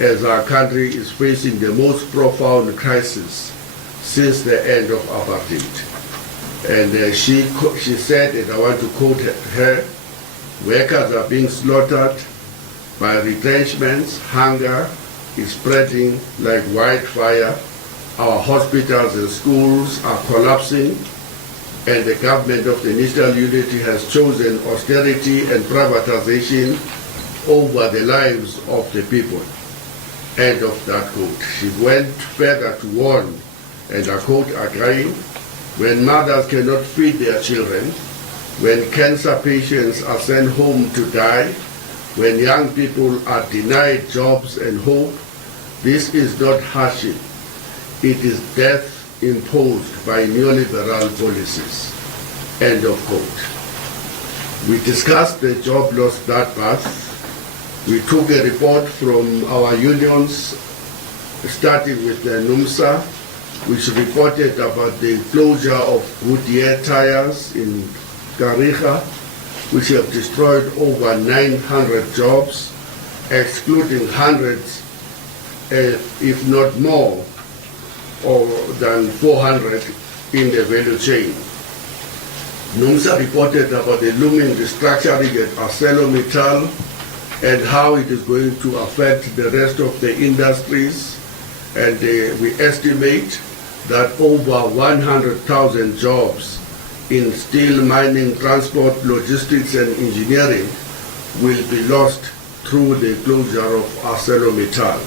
as our country is facing the most profound crisis since the end of apartheid. And she said, and I want to quote her, "Workers are being slaughtered by retrenchments, hunger is spreading like wildfire, our hospitals and schools are collapsing, and the government of the National Unity has chosen austerity and privatization over the lives of the people." End of that quote. She went further to warn, and I quote again, "When mothers cannot feed their children, when cancer patients are sent home to die, when young people are denied jobs and hope, this is not hardship. It is death imposed by neoliberal policies." End of quote. We discussed the job loss bloodbath. We took a report from our unions, starting with the NUMSA, which reported about the closure of Goodyear tires in Kariga, which have destroyed over 900 jobs, excluding hundreds, if not more, or than 400 in the value chain. NUMSA reported about the looming restructuring at ArcelorMittal and how it is going to affect the rest of the industries. And we estimate that over 100,000 jobs in steel, mining, transport, logistics and engineering will be lost through the closure of ArcelorMittal.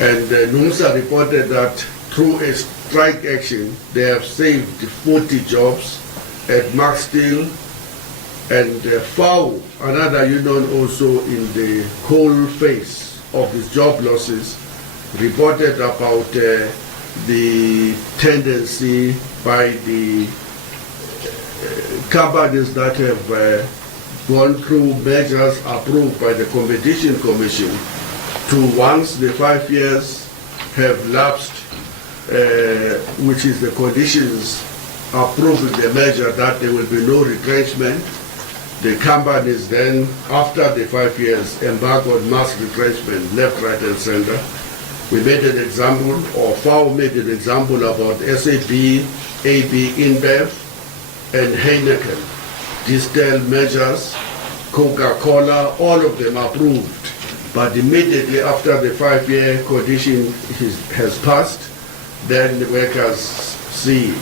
And NUMSA reported that through a strike action, they have saved 40 jobs at Max Steel, and FAU, another union also in the coal phase of these job losses, reported about the tendency by the companies that have gone through measures approved by the Competition Commission to, once the 5 years have lapsed, which is the conditions approving the measure, that there will be no retrenchment, the companies then, after the 5 years, embark on mass retrenchment, left, right and center. We made an example, or FAO made an example about SAB, AB, InBev, and Heineken. Distal measures, Coca-Cola, all of them approved. But immediately after the 5-year condition has passed, then the workers see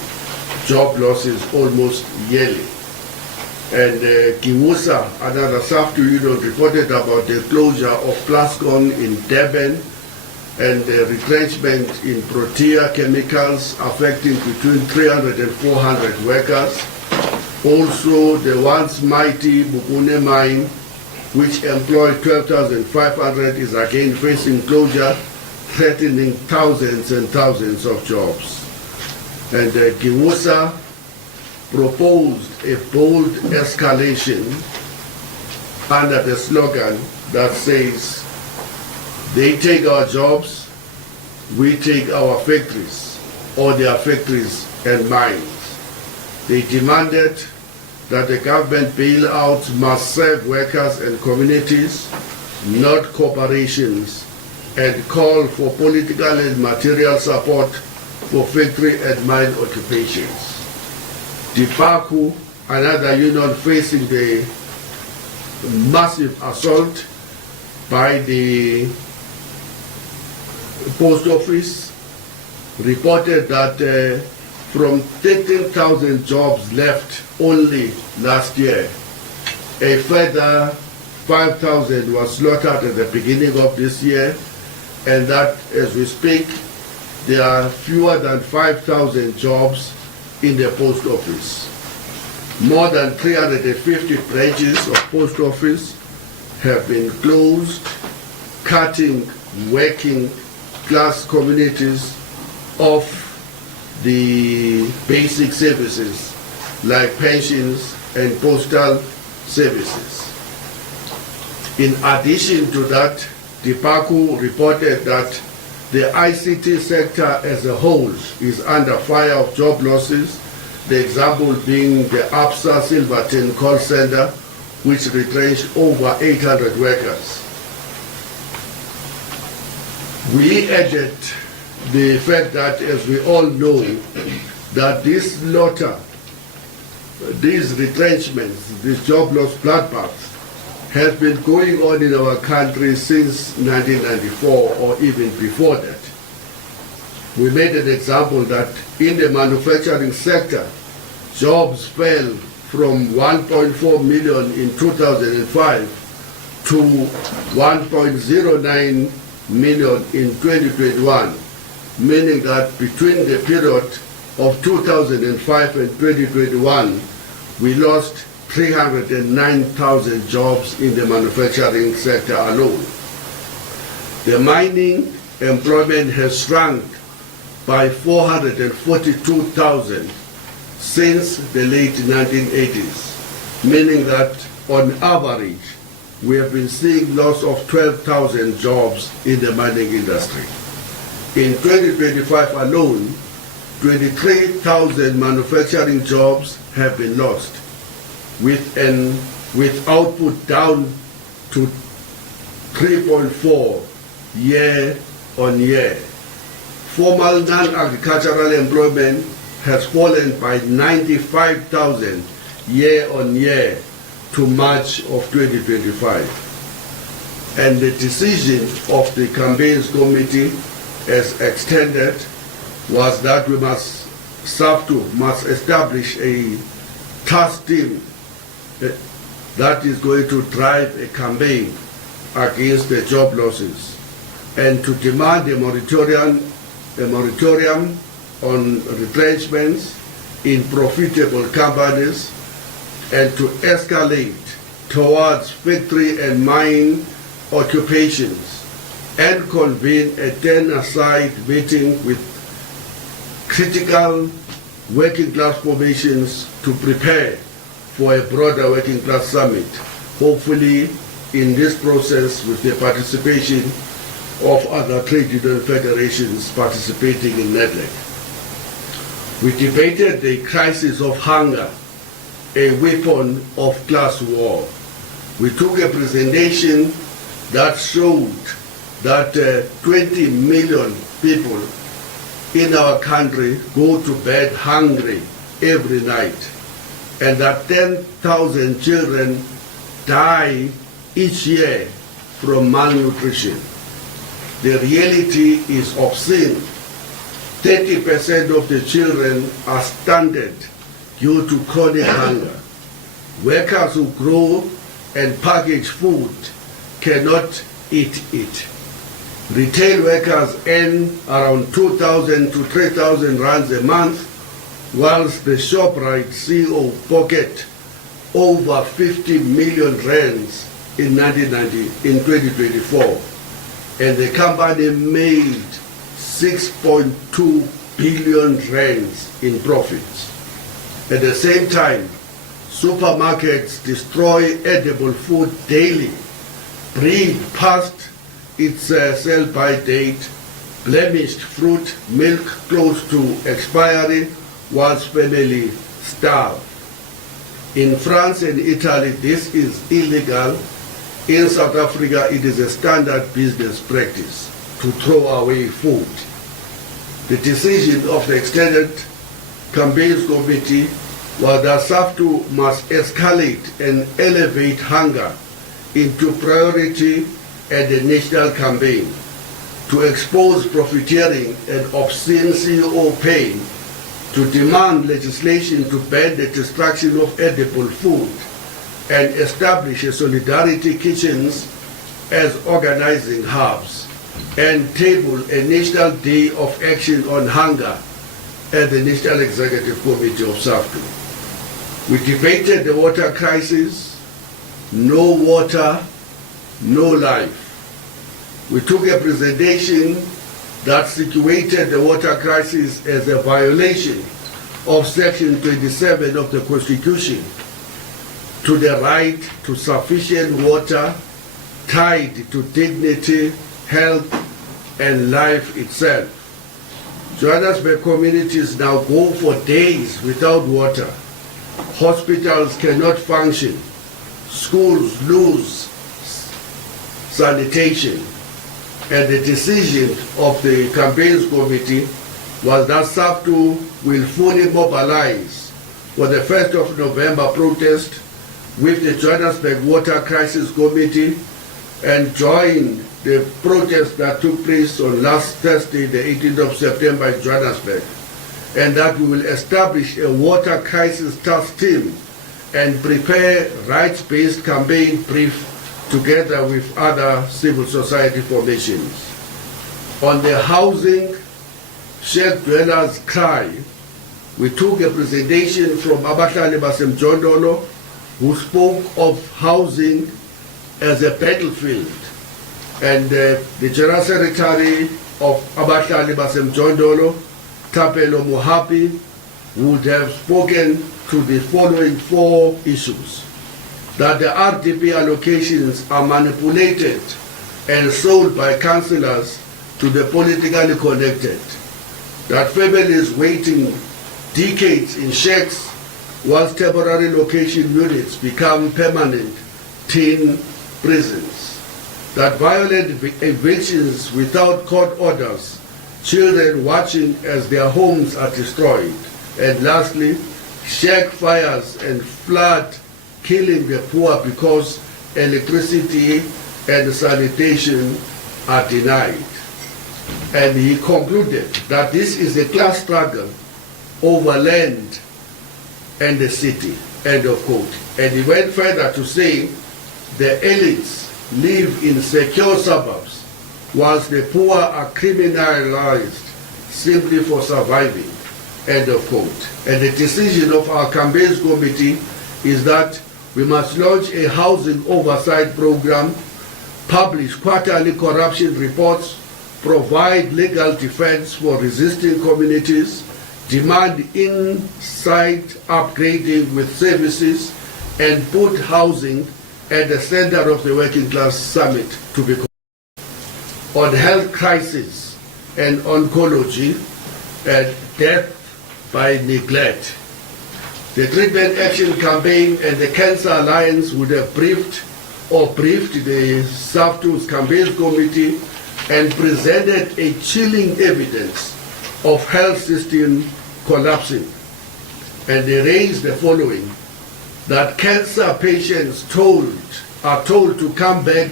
job losses almost yearly. And Kiwusa, another SAFTU union, reported about the closure of Plascon in Durban and the retrenchment in Protea Chemicals affecting between 300 and 400 workers. Also, the once mighty Bukune mine, which employed 12,500, is again facing closure, threatening thousands and thousands of jobs. And Kiwusa proposed a bold escalation under the slogan that says, "They take our jobs, we take our factories, or their factories and mines." They demanded that the government bailouts must serve workers and communities, not corporations, and call for political and material support for factory and mine occupations. Dipaku, another union facing the massive assault by the post office, reported that from 13,000 jobs left only last year, a further 5,000 was slaughtered at the beginning of this year, and that as we speak, there are fewer than 5,000 jobs in the post office. More than 350 branches of post office have been closed, cutting working class communities off the basic services like pensions and postal services. In addition to that, Dipaku reported that the ICT sector as a whole is under fire of job losses, the example being the APSA Silverton call center, which retrenched over 800 workers. We added the fact that, as we all know, that this slaughter, these retrenchments, this job loss bloodbath, has been going on in our country since 1994 or even before that. We made an example that in the manufacturing sector, jobs fell from 1.4 million in 2005 to 1.09 million in 2021, meaning that between the period of 2005 and 2021, we lost 309,000 jobs in the manufacturing sector alone. The mining employment has shrunk by 442,000 since the late 1980s, meaning that on average, we have been seeing loss of 12,000 jobs in the mining industry. In 2025 alone, 23,000 manufacturing jobs have been lost, with output down to 3.4 year on year. Formal non-agricultural employment has fallen by 95,000 year on year to March of 2025. And the decision of the campaigns committee, as extended, was that SAFTU must establish a task team that is going to drive a campaign against the job losses and to demand a moratorium on retrenchments in profitable companies and to escalate towards factory and mine occupations and convene a then-aside meeting with critical working class formations to prepare for a broader working class summit, hopefully in this process with the participation of other trade union federations participating in NEDLEC. We debated the crisis of hunger, a weapon of class war. We took a presentation that showed that 20 million people in our country go to bed hungry every night, and that 10,000 children die each year from malnutrition. The reality is obscene. 30% of the children are stunted due to chronic hunger. Workers who grow and package food cannot eat it. Retail workers earn around 2,000 to 3,000 rands a month, whilst the ShopRite CEO pocket over 50 million rands in 2024, and the company made 6.2 billion rands in profits. At the same time, supermarkets destroy edible food daily, breed past its sell-by date, blemished fruit, milk close to expiry, whilst families starve. In France and Italy, this is illegal. In South Africa, it is a standard business practice to throw away food. The decision of the extended campaigns committee was that SAFTU must escalate and elevate hunger into priority at the national campaign, to expose profiteering and obscene CEO pay, to demand legislation to ban the destruction of edible food, and establish a solidarity kitchens as organizing hubs, and table a national day of action on hunger at the National Executive Committee of SAFTU. We debated the water crisis. No water, no life. We took a presentation that situated the water crisis as a violation of Section 27 of the Constitution, to the right to sufficient water tied to dignity, health, and life itself. Johannesburg communities now go for days without water. Hospitals cannot function. Schools lose sanitation. and the decision of the campaigns committee was that SAFTU will fully mobilize for the 1st of November protest with the Johannesburg Water Crisis Committee and join the protest that took place on last Thursday, the 18th of September in Johannesburg, and that we will establish a water crisis task team and prepare rights-based campaign brief together with other civil society formations. On the housing, Sheikh Dweller's cry, we took a presentation from Abahlali Basemjondolo, who spoke of housing as a battlefield. And the General Secretary of Abahlali Basemjondolo, Tapelo Mohapi, would have spoken to the following 4 issues: that the RDP allocations are manipulated and sold by councillors to the politically connected, that families waiting decades in shacks whilst temporary location units become permanent teen prisons, that violent evictions without court orders, children watching as their homes are destroyed, and lastly, shack fires and flood killing the poor because electricity and sanitation are denied. And he concluded that this is a class struggle over land and the city, end of quote. And he went further to say the elites live in secure suburbs whilst the poor are criminalized simply for surviving, end of quote. And the decision of our campaigns committee is that we must launch a housing oversight program, publish quarterly corruption reports, provide legal defense for resisting communities, demand inside upgrading with services, and put housing at the center of the Working Class Summit to be on health crisis and oncology and death by neglect. The Treatment Action Campaign and the Cancer Alliance would have briefed the SAFTU's campaign committee and presented a chilling evidence of health system collapsing. And they raised the following: that cancer patients are told to come back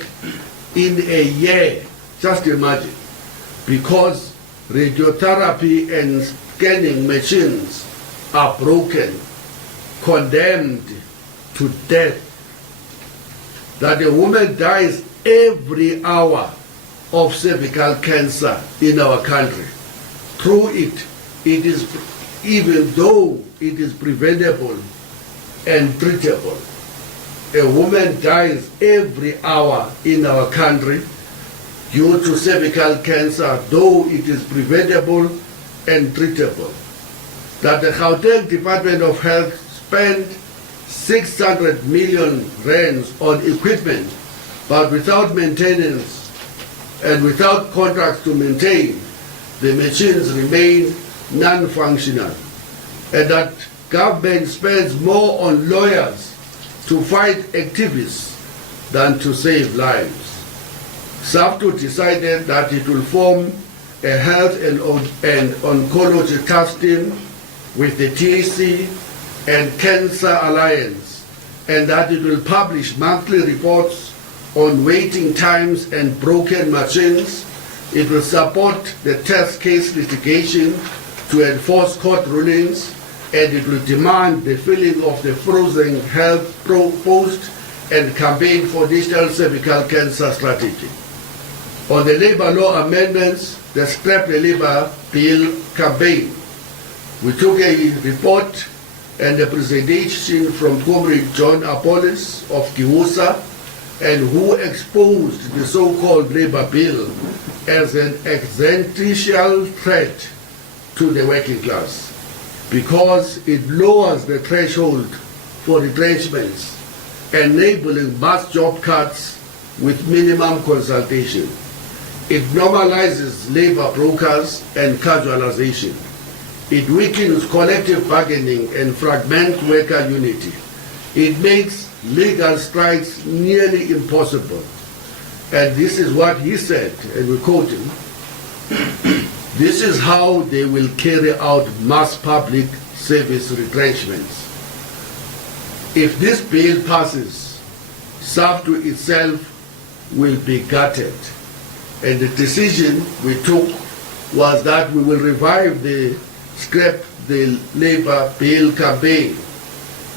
in a year, just imagine, because radiotherapy and scanning machines are broken, condemned to death, that a woman dies every hour of cervical cancer in our country. Through it is, even though it is preventable and treatable, a woman dies every hour in our country due to cervical cancer, though it is preventable and treatable. That the Gauteng Department of Health spent 600 million rands on equipment, but without maintenance and without contracts to maintain, the machines remain non-functional. And that government spends more on lawyers to fight activists than to save lives. SAFTU decided that it will form a health and oncology task team with the TAC and Cancer Alliance, and that it will publish monthly reports on waiting times and broken machines. It will support the test case litigation to enforce court rulings, and it will demand the filling of the frozen health post and campaign for digital cervical cancer strategy. On the labor law amendments, the Scrap the Labor Bill campaign, we took a report and a presentation from Comrade John Apollos of Kiwusa, and who exposed the so-called labor bill as an existential threat to the working class, because it lowers the threshold for retrenchments, enabling mass job cuts with minimum consultation. It normalizes labor brokers and casualization. It weakens collective bargaining and fragments worker unity. It makes legal strikes nearly impossible. And this is what he said, and we quote him: "This is how they will carry out mass public service retrenchments. If this bill passes, SAFTU itself will be gutted." And the decision we took was that we will revive the Scrap the Labor Bill campaign.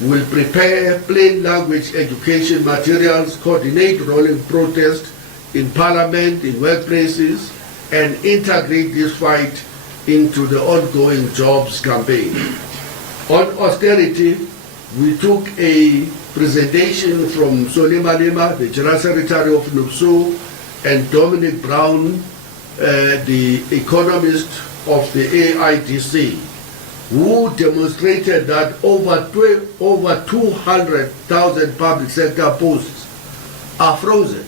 We will prepare plain language education materials, coordinate rolling protest in Parliament, in workplaces, and integrate this fight into the ongoing jobs campaign. On austerity, we took a presentation from Solima Lima, the General Secretary of NUPSU, and Dominic Brown, the economist of the AIDC, who demonstrated that over 200,000 public sector posts are frozen,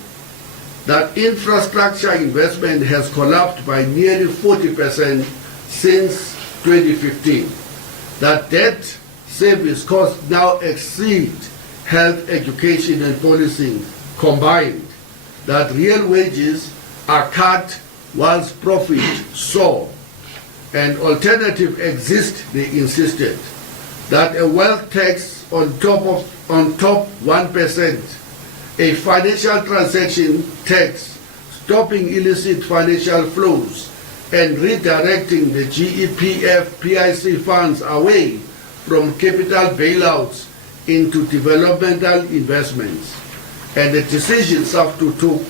that infrastructure investment has collapsed by nearly 40% since 2015, that debt service costs now exceed health, education, and policing combined, that real wages are cut whilst profit soar. An alternative exists, they insisted, that a wealth tax on top 1%, a financial transaction tax, stopping illicit financial flows, and redirecting the GEPF PIC funds away from capital bailouts into developmental investments. And the decision SAFTU took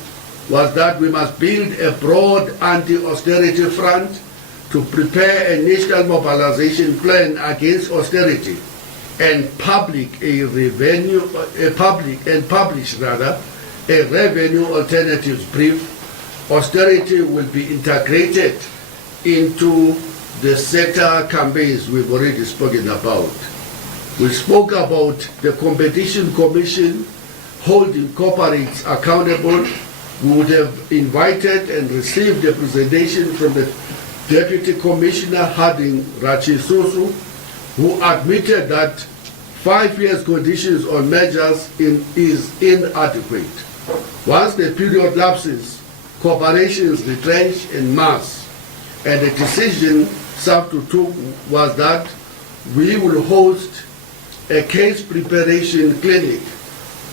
was that we must build a broad anti-austerity front to prepare a national mobilization plan against austerity and publish a revenue alternatives brief. Austerity will be integrated into the sector campaigns we've already spoken about. We spoke about the Competition Commission holding corporates accountable. We would have invited and received a presentation from the Deputy Commissioner Harding Rachisusu, who admitted that 5 years conditions on measures is inadequate. Once the period lapses, corporations retrench en masse. And the decision SAFTU took was that we will host a case preparation clinic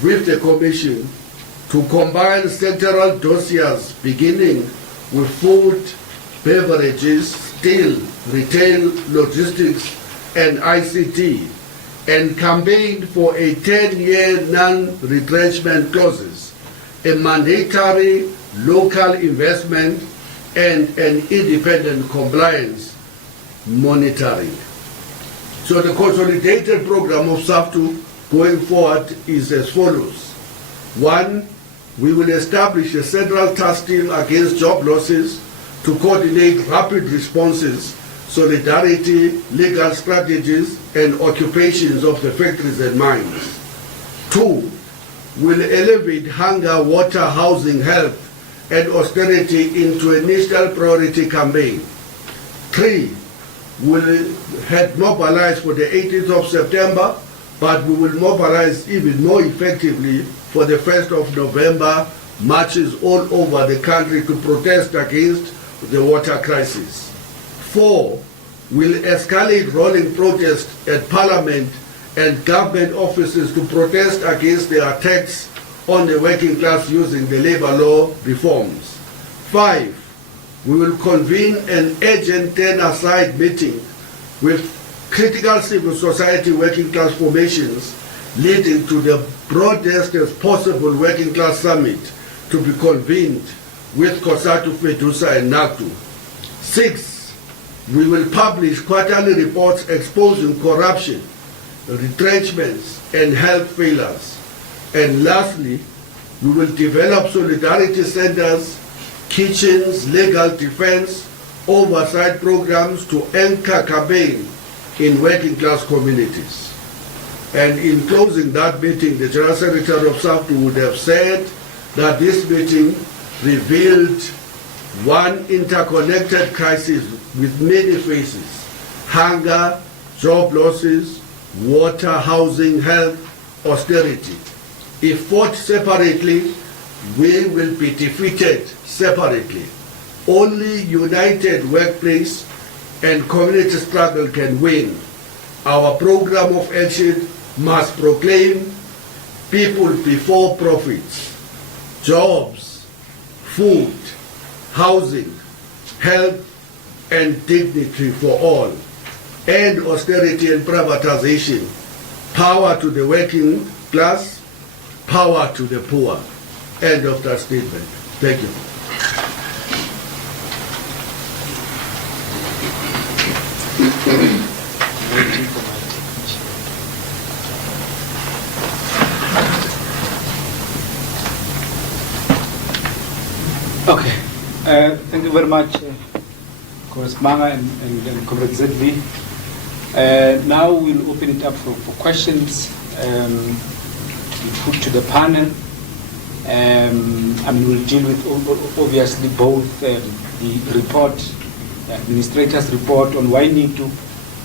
with the Commission to combine sectoral dossiers beginning with food, beverages, steel, retail, logistics, and ICT, and campaigned for a 10-year non-retrenchment clauses, a mandatory local investment, and an independent compliance monitoring. So the consolidated program of SAFTU going forward is as follows. 1, we will establish a central task team against job losses to coordinate rapid responses, solidarity, legal strategies, and occupations of the factories and mines. 2, will elevate hunger, water, housing, health, and austerity into a national priority campaign. 3, will have mobilized for the 18th of September, but we will mobilize even more effectively for the 1st of November, marches all over the country to protest against the water crisis. 4, will escalate rolling protests at Parliament and government offices to protest against the attacks on the working class using the labor law reforms. 5, we will convene an urgent turn-aside meeting with critical civil society working class formations leading to the broadest as possible working class summit to be convened with COSATU, FEDUSA, and NACTU. 6, we will publish quarterly reports exposing corruption, retrenchments, and health failures. And lastly, we will develop solidarity centers, kitchens, legal defense, oversight programs to anchor campaign in working class communities. And in closing that meeting, the General Secretary of SAFTU would have said that this meeting revealed one interconnected crisis with many faces: hunger, job losses, water, housing, health, austerity. If fought separately, we will be defeated separately. Only united workplace and community struggle can win. Our program of action must proclaim people before profits, jobs, food, housing, health, and dignity for all, end austerity and privatization, power to the working class, power to the poor. End of that statement. Thank you. Okay, thank you very much, Comrade Manga and Comrade ZV. Now we'll open it up for questions put to the panel. We'll deal with obviously both the report, the administrator's report on YNITU,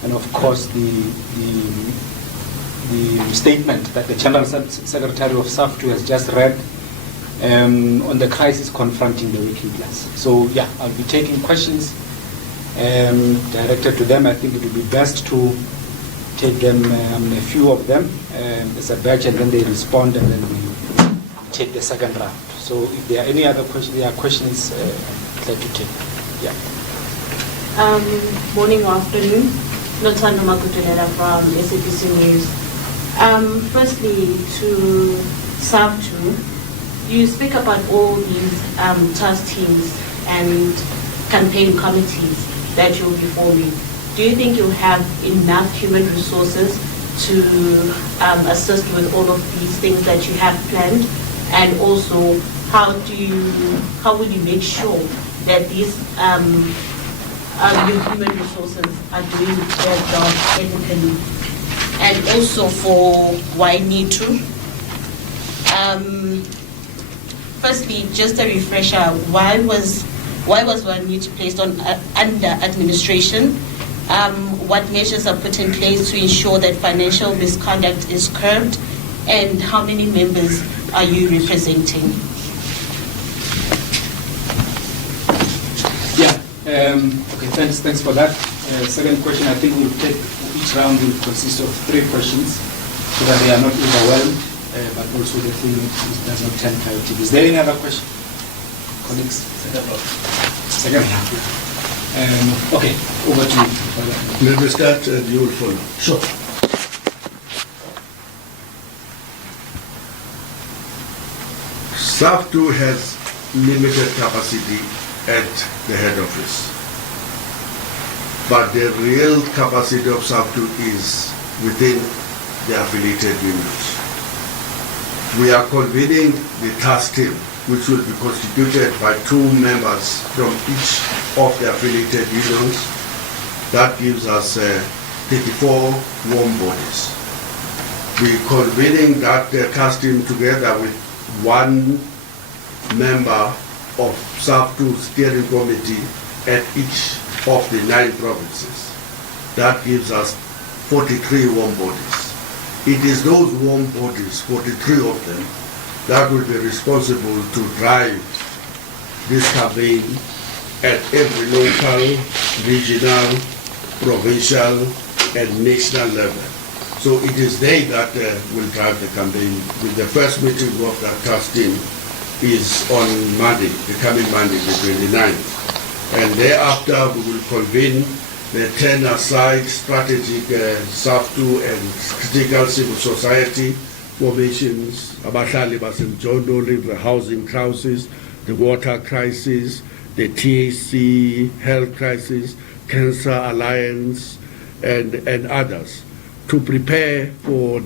and of course the statement that the General Secretary of SAFTU has just read on the crisis confronting the working class. So yeah, I'll be taking questions directed to them. I think it would be best to take them, a few of them as a batch, and then they respond, and then we take the second round. So if there are any other questions, I'd like to take. Yeah. Morning or afternoon. Notando Makutunela from SABC News. Firstly, to SAFTU, you speak about all these task teams and campaign committees that you'll be forming. Do you think you'll have enough human resources to assist with all of these things that you have planned? And also, how will you make sure that these your human resources are doing their job ethically? And also for YNITU, firstly, just a refresher, why was YNITU placed on under administration? What measures are put in place to ensure that financial misconduct is curbed? And how many members are you representing? Yeah. Okay. Thanks for that. Second question. I think we'll take each round will consist of 3 questions, so that they are not overwhelmed, but also the thing does not turn chaotic. Is there any other question, colleagues? Second round. Okay. Over to you. Let me start, and you will follow. Sure. SAFTU has limited capacity at the head office, but the real capacity of SAFTU is within the affiliated unions. We are convening the task team, which will be constituted by 2 members from each of the affiliated unions. That gives us 34 warm bodies. We are convening that task team together with 1 member of SAFTU steering committee at each of the 9 provinces. That gives us 43 warm bodies. It is those warm bodies, 43 of them, that will be responsible to drive this campaign at every local, regional, provincial, and national level. So it is they that will drive the campaign. With the first meeting of that task team is on Monday, the coming Monday, the 29th. And thereafter we will convene the 10 aside strategic SAFTU and critical civil society formations, Abahlali Basemjondo, the housing crisis, the water crisis, the TAC health crisis, Cancer Alliance, and others, to prepare to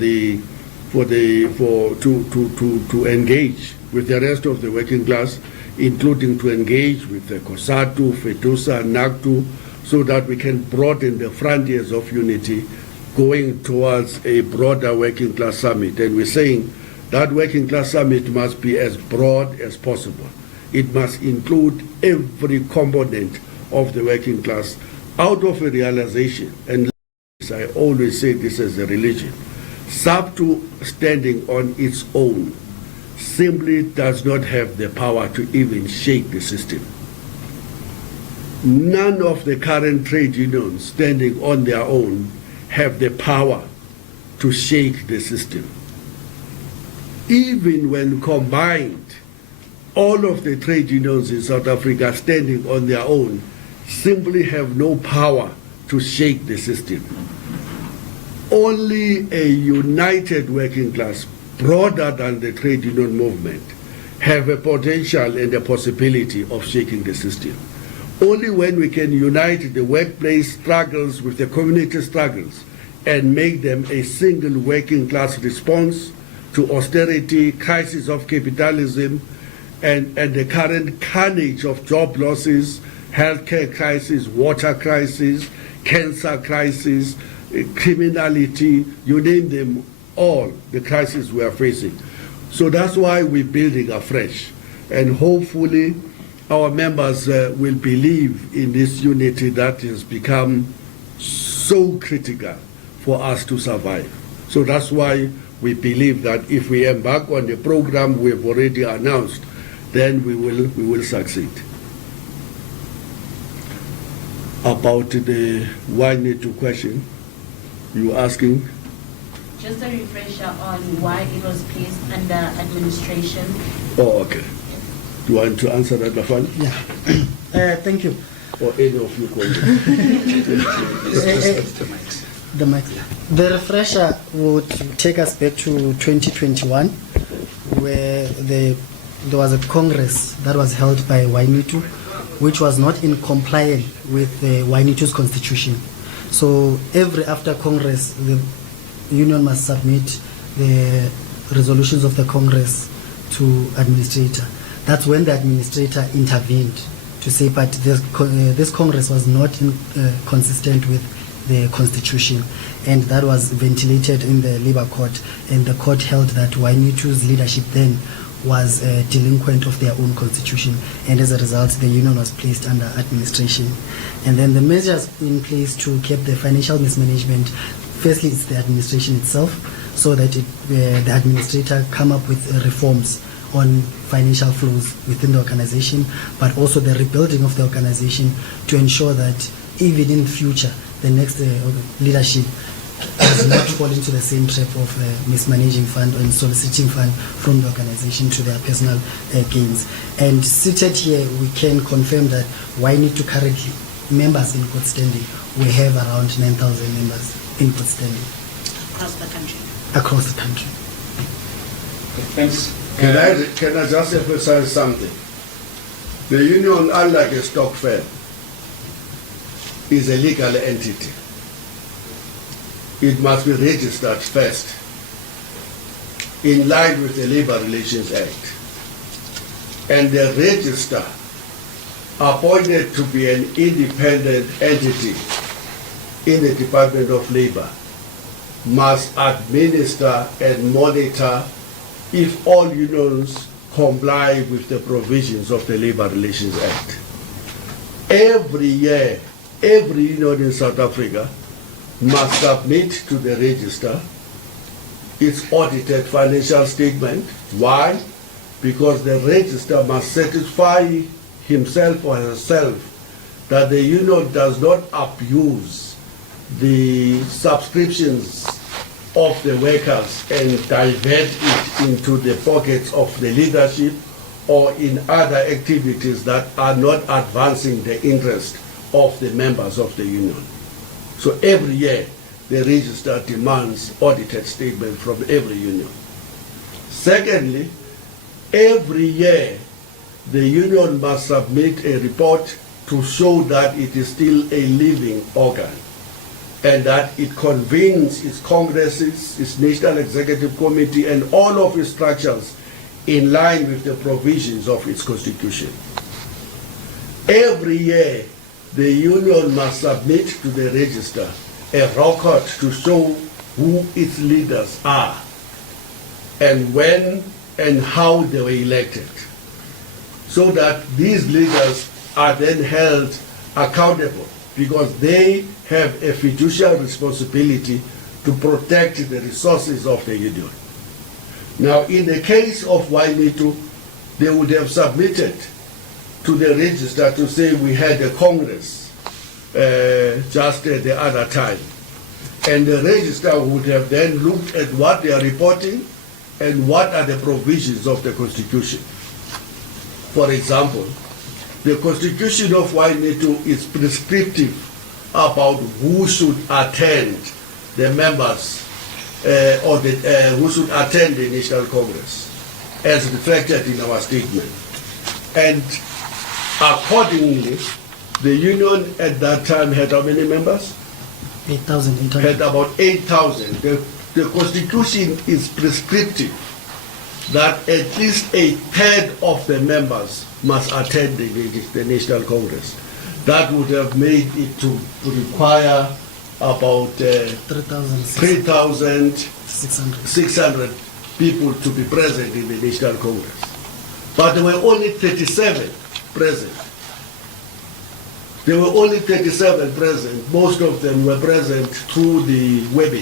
engage with the rest of the working class, including to engage with the COSATU, FETUSA, and NACTU, so that we can broaden the frontiers of unity going towards a broader working class summit. And we're saying that working class summit must be as broad as possible. It must include every component of the working class, out of a realization, and I always say this as a religion, SAFTU standing on its own, simply does not have the power to even shake the system. None of the current trade unions standing on their own have the power to shake the system. Even when combined, all of the trade unions in South Africa standing on their own simply have no power to shake the system. Only a united working class, broader than the trade union movement, have a potential and a possibility of shaking the system. Only when we can unite the workplace struggles with the community struggles and make them a single working class response to austerity, crisis of capitalism, and the current carnage of job losses, healthcare crisis, water crisis, cancer crisis, criminality, you name them all, the crises we are facing. So that's why we're building afresh. And hopefully our members will believe in this unity that has become so critical for us to survive. So that's why we believe that if we embark on the program we've already announced, then we will succeed. About the YNITU question you asking? Just a refresher on why it was placed under administration. Oh, okay. Do you want to answer that, Lafan? Yeah. Thank you. Or any of you? The mic. The refresher would take us back to 2021, where there was a congress that was held by YNITU, which was not in compliance with the YNITU's constitution. So every after congress, the union must submit the resolutions of the congress to administrator. That's when the administrator intervened to say, but this congress was not consistent with the constitution, and that was ventilated in the Labour Court, and the court held that YNITU's leadership then was delinquent of their own constitution, and as a result the union was placed under administration. And then the measures in place to keep the financial mismanagement, firstly it's the administration itself, so that the administrator come up with reforms on financial flows within the organization, but also the rebuilding of the organization to ensure that even in the future the next leadership does not fall into the same trap of mismanaging fund and soliciting fund from the organization to their personal gains. And seated here, we can confirm that YNITU currently, members in good standing, we have around 9,000 members in good standing. Across the country. Across the country. Thanks. Can I just emphasize something? The union, unlike a stock firm, is a legal entity. It must be registered first in line with the Labour Relations Act. And the register, appointed to be an independent entity in the Department of Labour, must administer and monitor if all unions comply with the provisions of the Labour Relations Act. Every year, every union in South Africa must submit to the register its audited financial statement. Why? Because the register must satisfy himself or herself that the union does not abuse the subscriptions of the workers and divert it into the pockets of the leadership or in other activities that are not advancing the interest of the members of the union. So every year, the register demands audited statement from every union. Secondly, every year, the union must submit a report to show that it is still a living organ and that it convenes its congresses, its National Executive Committee, and all of its structures in line with the provisions of its constitution. Every year, the union must submit to the register a record to show who its leaders are and when and how they were elected, so that these leaders are then held accountable because they have a fiduciary responsibility to protect the resources of the union. Now, in the case of YNITU, they would have submitted to the register to say we had a Congress just at the other time. And the register would have then looked at what they are reporting and what are the provisions of the Constitution. For example, the Constitution of YNITU is prescriptive about who should attend the members who should attend the National Congress, as reflected in our statement. And accordingly, the union at that time had how many members? 8,000 in total. Had about 8,000. The Constitution is prescriptive that at least a third of the members must attend the National Congress. That would have made it to require about 3,600 people to be present in the National Congress. But there were only 37 present. There were only 37 present. Most of them were present through the webbing.